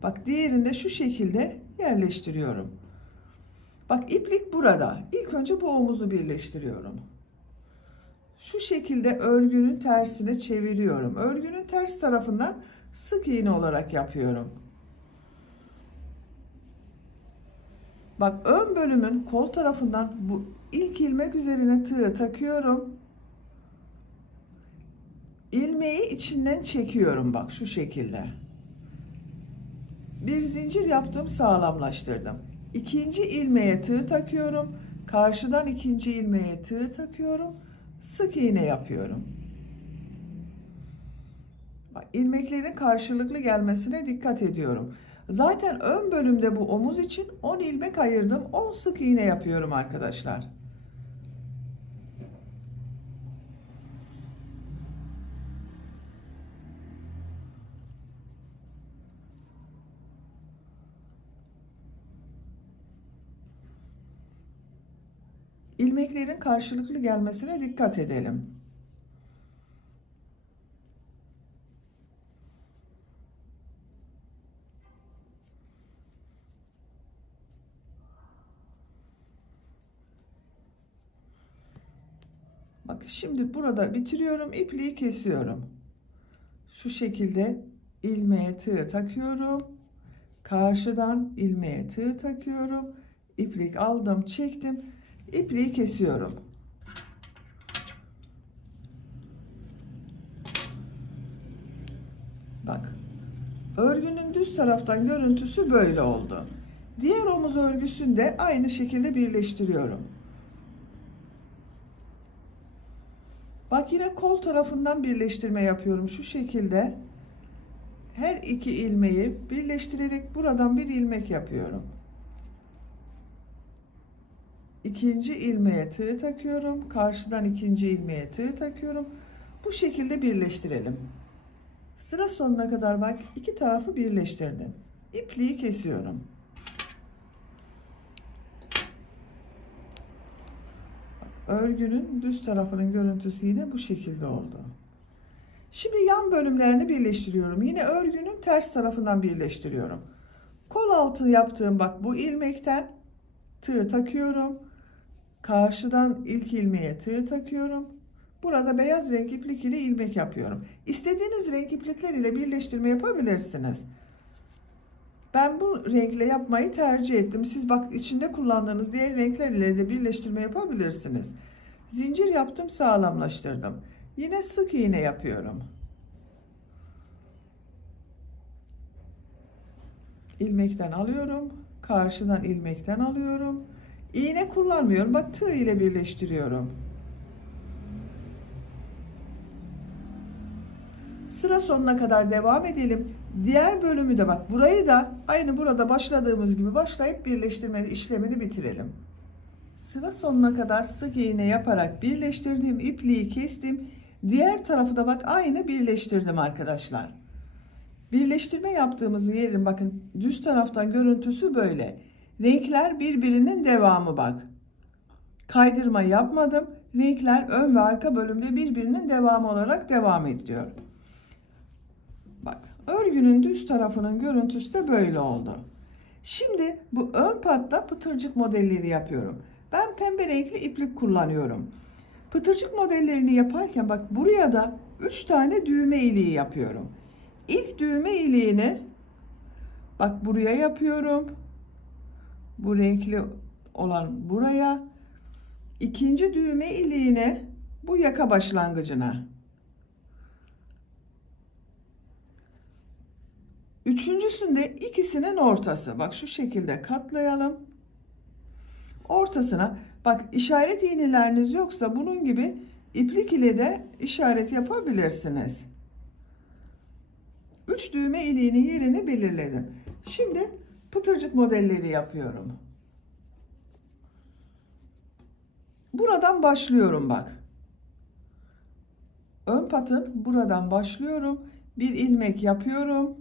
Bak diğerini de şu şekilde yerleştiriyorum. Bak iplik burada. İlk önce bu omuzu birleştiriyorum. Şu şekilde örgünün tersine çeviriyorum. Örgünün ters tarafından sık iğne olarak yapıyorum. Bak ön bölümün kol tarafından bu ilk ilmek üzerine tığı takıyorum. İlmeği içinden çekiyorum bak şu şekilde. Bir zincir yaptım, sağlamlaştırdım. İkinci ilmeğe tığ takıyorum. Karşıdan ikinci ilmeğe tığ takıyorum. Sık iğne yapıyorum. Bak, ilmeklerin karşılıklı gelmesine dikkat ediyorum. Zaten ön bölümde bu omuz için 10 ilmek ayırdım. 10 sık iğne yapıyorum arkadaşlar. ilmeklerin karşılıklı gelmesine dikkat edelim. Bak şimdi burada bitiriyorum, ipliği kesiyorum. Şu şekilde ilmeğe tığ takıyorum. Karşıdan ilmeğe tığ takıyorum. İplik aldım, çektim. İpliği kesiyorum. Bak. Örgünün düz taraftan görüntüsü böyle oldu. Diğer omuz örgüsünü de aynı şekilde birleştiriyorum. Bak yine kol tarafından birleştirme yapıyorum şu şekilde. Her iki ilmeği birleştirerek buradan bir ilmek yapıyorum. İkinci ilmeğe tığ takıyorum. Karşıdan ikinci ilmeğe tığ takıyorum. Bu şekilde birleştirelim. Sıra sonuna kadar bak iki tarafı birleştirdim. İpliği kesiyorum. Örgünün düz tarafının görüntüsü yine bu şekilde oldu. Şimdi yan bölümlerini birleştiriyorum. Yine örgünün ters tarafından birleştiriyorum. Kol altı yaptığım bak bu ilmekten tığ takıyorum. Karşıdan ilk ilmeğe tığ takıyorum. Burada beyaz renk iplik ile ilmek yapıyorum. İstediğiniz renk iplikler ile birleştirme yapabilirsiniz. Ben bu renkle yapmayı tercih ettim. Siz bak içinde kullandığınız diğer renkler ile de birleştirme yapabilirsiniz. Zincir yaptım, sağlamlaştırdım. Yine sık iğne yapıyorum. İlmekten alıyorum. Karşıdan ilmekten alıyorum. İğne kullanmıyorum. Bak tığ ile birleştiriyorum. Sıra sonuna kadar devam edelim. Diğer bölümü de bak burayı da aynı burada başladığımız gibi başlayıp birleştirme işlemini bitirelim. Sıra sonuna kadar sık iğne yaparak birleştirdiğim ipliği kestim. Diğer tarafı da bak aynı birleştirdim arkadaşlar. Birleştirme yaptığımız yerin bakın düz taraftan görüntüsü böyle. Renkler birbirinin devamı bak. Kaydırma yapmadım. Renkler ön ve arka bölümde birbirinin devamı olarak devam ediyor. Bak örgünün düz tarafının görüntüsü de böyle oldu. Şimdi bu ön patta pıtırcık modelleri yapıyorum. Ben pembe renkli iplik kullanıyorum. Pıtırcık modellerini yaparken bak buraya da 3 tane düğme iliği yapıyorum. İlk düğme iliğini bak buraya yapıyorum. Bu renkli olan buraya. İkinci düğme iliğini bu yaka başlangıcına. Üçüncüsünde ikisinin ortası. Bak şu şekilde katlayalım. Ortasına bak işaret iğneleriniz yoksa bunun gibi iplik ile de işaret yapabilirsiniz. 3 düğme iliğinin yerini belirledim. Şimdi pıtırcık modelleri yapıyorum. Buradan başlıyorum bak. Ön patın buradan başlıyorum. Bir ilmek yapıyorum.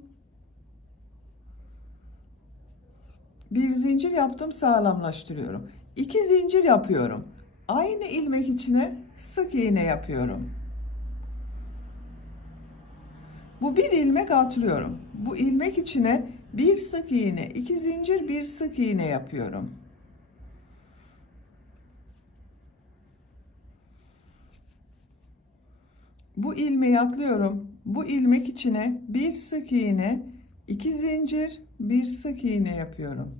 Bir zincir yaptım, sağlamlaştırıyorum. 2 zincir yapıyorum. Aynı ilmek içine sık iğne yapıyorum. Bu bir ilmek atlıyorum. Bu ilmek içine bir sık iğne, 2 zincir, bir sık iğne yapıyorum. Bu ilmeği atlıyorum. Bu ilmek içine bir sık iğne, 2 zincir, bir sık iğne yapıyorum.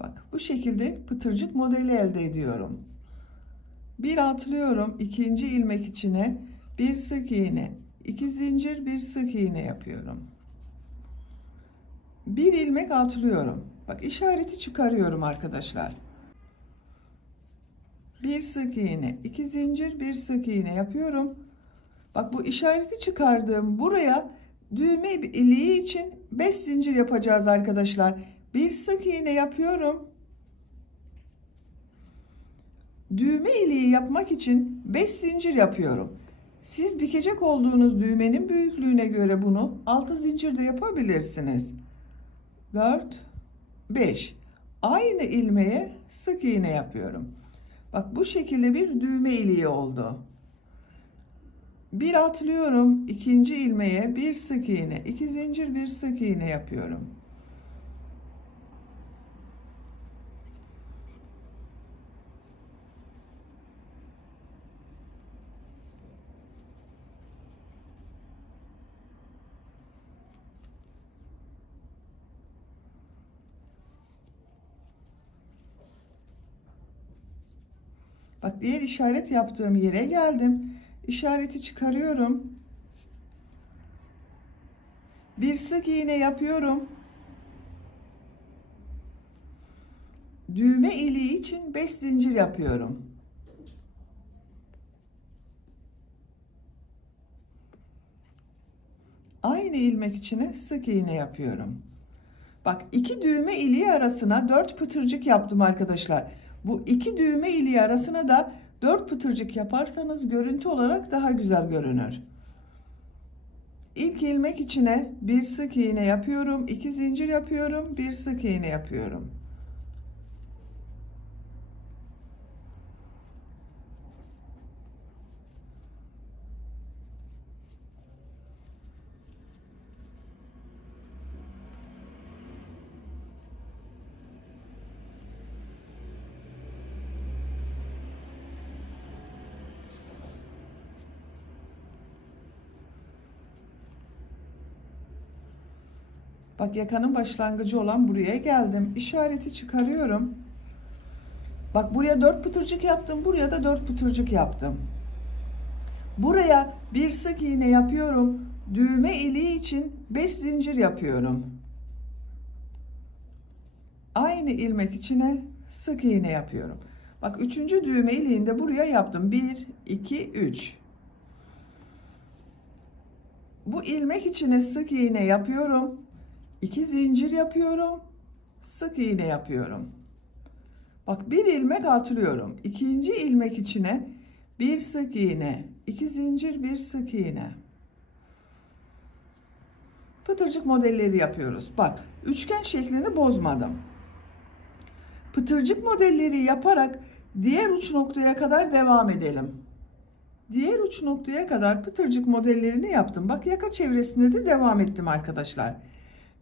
Bak bu şekilde pıtırcık modeli elde ediyorum. Bir atlıyorum, ikinci ilmek içine bir sık iğne, 2 zincir, bir sık iğne yapıyorum. Bir ilmek atlıyorum. Bak işareti çıkarıyorum arkadaşlar. Bir sık iğne, 2 zincir, bir sık iğne yapıyorum. Bak bu işareti çıkardığım buraya düğme iliği için 5 zincir yapacağız arkadaşlar. Bir sık iğne yapıyorum. Düğme iliği yapmak için 5 zincir yapıyorum. Siz dikecek olduğunuz düğmenin büyüklüğüne göre bunu 6 zincir de yapabilirsiniz. 4, 5. Aynı ilmeğe sık iğne yapıyorum. Bak bu şekilde bir düğme iliği oldu. Bir atlıyorum, ikinci ilmeğe bir sık iğne, 2 zincir, bir sık iğne yapıyorum. Bak diğer işaret yaptığım yere geldim. İşareti çıkarıyorum. Bir sık iğne yapıyorum. Düğme iliği için 5 zincir yapıyorum. Aynı ilmek içine sık iğne yapıyorum. Bak iki düğme iliği arasına 4 pıtırcık yaptım arkadaşlar. Bu iki düğme iliği arasına da 4 pıtırcık yaparsanız görüntü olarak daha güzel görünür. İlk ilmek içine bir sık iğne yapıyorum, 2 zincir yapıyorum, bir sık iğne yapıyorum. Bak yakanın başlangıcı olan buraya geldim. İşareti çıkarıyorum. Bak buraya 4 pıtırcık yaptım. Buraya da 4 pıtırcık yaptım. Buraya bir sık iğne yapıyorum. Düğme iliği için 5 zincir yapıyorum. Aynı ilmek içine sık iğne yapıyorum. Bak 3. düğme iliğinde buraya yaptım. 1, 2, 3. Bu ilmek içine sık iğne yapıyorum. 2 zincir yapıyorum. Sık iğne yapıyorum. Bak bir ilmek atlıyorum. İkinci ilmek içine bir sık iğne, 2 zincir, bir sık iğne. Pıtırcık modelleri yapıyoruz. Bak üçgen şeklini bozmadım. Pıtırcık modelleri yaparak diğer uç noktaya kadar devam edelim. Diğer uç noktaya kadar pıtırcık modellerini yaptım. Bak yaka çevresinde de devam ettim arkadaşlar.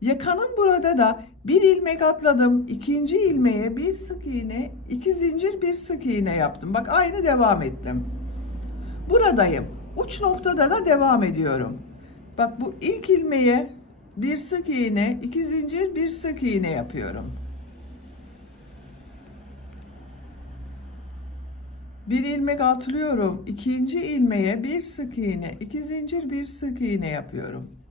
Yakanın burada da bir ilmek atladım. İkinci ilmeğe bir sık iğne, 2 zincir, bir sık iğne yaptım. Bak aynı devam ettim. Buradayım. Uç noktada da devam ediyorum. Bak bu ilk ilmeğe bir sık iğne, 2 zincir, bir sık iğne yapıyorum. Bir ilmek atlıyorum. İkinci ilmeğe bir sık iğne, 2 zincir, bir sık iğne yapıyorum.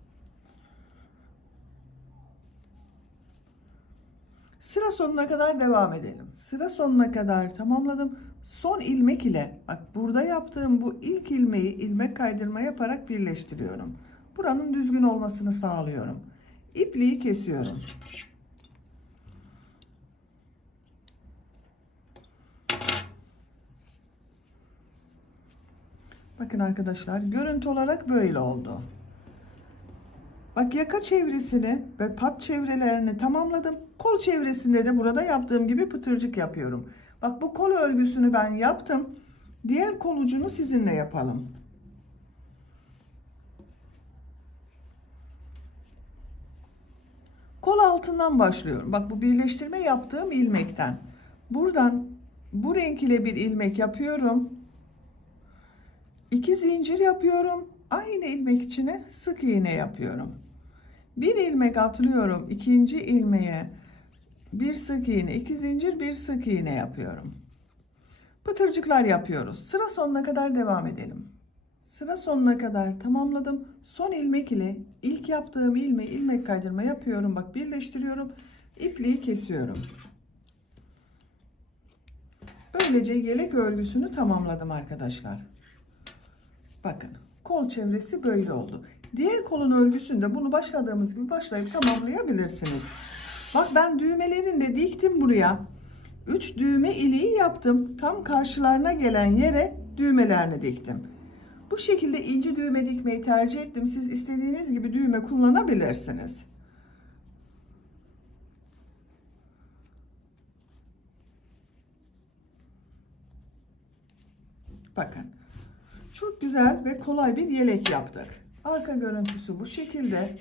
Sıra sonuna kadar devam edelim. Sıra sonuna kadar tamamladım. Son ilmek ile bak burada yaptığım bu ilk ilmeği ilmek kaydırma yaparak birleştiriyorum. Buranın düzgün olmasını sağlıyorum. İpliği kesiyorum. Bakın arkadaşlar görüntü olarak böyle oldu. Bak yaka çevresini ve pat çevrelerini tamamladım. Kol çevresinde de burada yaptığım gibi pıtırcık yapıyorum. Bak bu kol örgüsünü ben yaptım. Diğer kol ucunu sizinle yapalım. Kol altından başlıyorum. Bak bu birleştirme yaptığım ilmekten. Buradan bu renk ile bir ilmek yapıyorum. 2 zincir yapıyorum. Aynı ilmek içine sık iğne yapıyorum. Bir ilmek atlıyorum. İkinci ilmeğe bir sık iğne, 2 zincir, bir sık iğne yapıyorum. Pıtırcıklar yapıyoruz. Sıra sonuna kadar devam edelim. Sıra sonuna kadar tamamladım. Son ilmek ile ilk yaptığım ilmeği ilmek kaydırma yapıyorum. Bak birleştiriyorum. İpliği kesiyorum. Böylece yelek örgüsünü tamamladım arkadaşlar. Bakın kol çevresi böyle oldu. Diğer kolun örgüsünde bunu başladığımız gibi başlayıp tamamlayabilirsiniz. Bak ben düğmelerini de diktim buraya. 3 düğme iliği yaptım. Tam karşılarına gelen yere düğmelerini diktim. Bu şekilde ince düğme dikmeyi tercih ettim. Siz istediğiniz gibi düğme kullanabilirsiniz. Bakın. Çok güzel ve kolay bir yelek yaptık. Arka görüntüsü bu şekilde.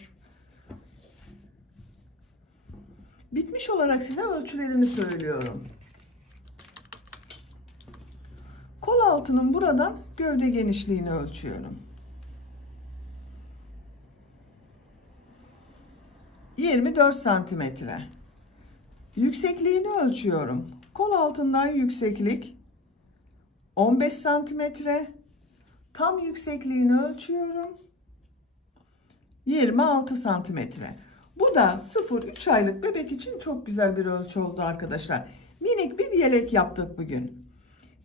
Bitmiş olarak size ölçülerini söylüyorum. Kol altının buradan gövde genişliğini ölçüyorum. 24 santimetre. Yüksekliğini ölçüyorum. Kol altından yükseklik 15 santimetre. Tam yüksekliğini ölçüyorum. 26 santimetre. Bu da 0-3 aylık bebek için çok güzel bir ölçü oldu arkadaşlar. Minik bir yelek yaptık bugün.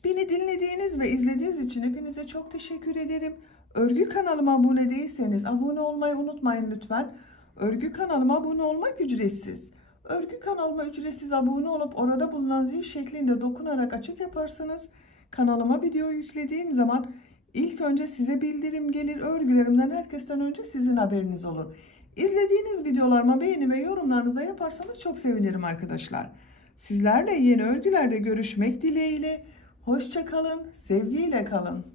Beni dinlediğiniz ve izlediğiniz için hepinize çok teşekkür ederim. Örgü kanalıma abone değilseniz abone olmayı unutmayın lütfen. Örgü kanalıma abone olmak ücretsiz. Örgü kanalıma ücretsiz abone olup orada bulunan zil şeklinde dokunarak açık yaparsanız kanalıma video yüklediğim zaman ilk önce size bildirim gelir. Örgülerimden herkesten önce sizin haberiniz olur. İzlediğiniz videolarıma beğeni ve yorumlarınızı da yaparsanız çok sevinirim arkadaşlar. Sizlerle yeni örgülerde görüşmek dileğiyle. Hoşça kalın, sevgiyle kalın.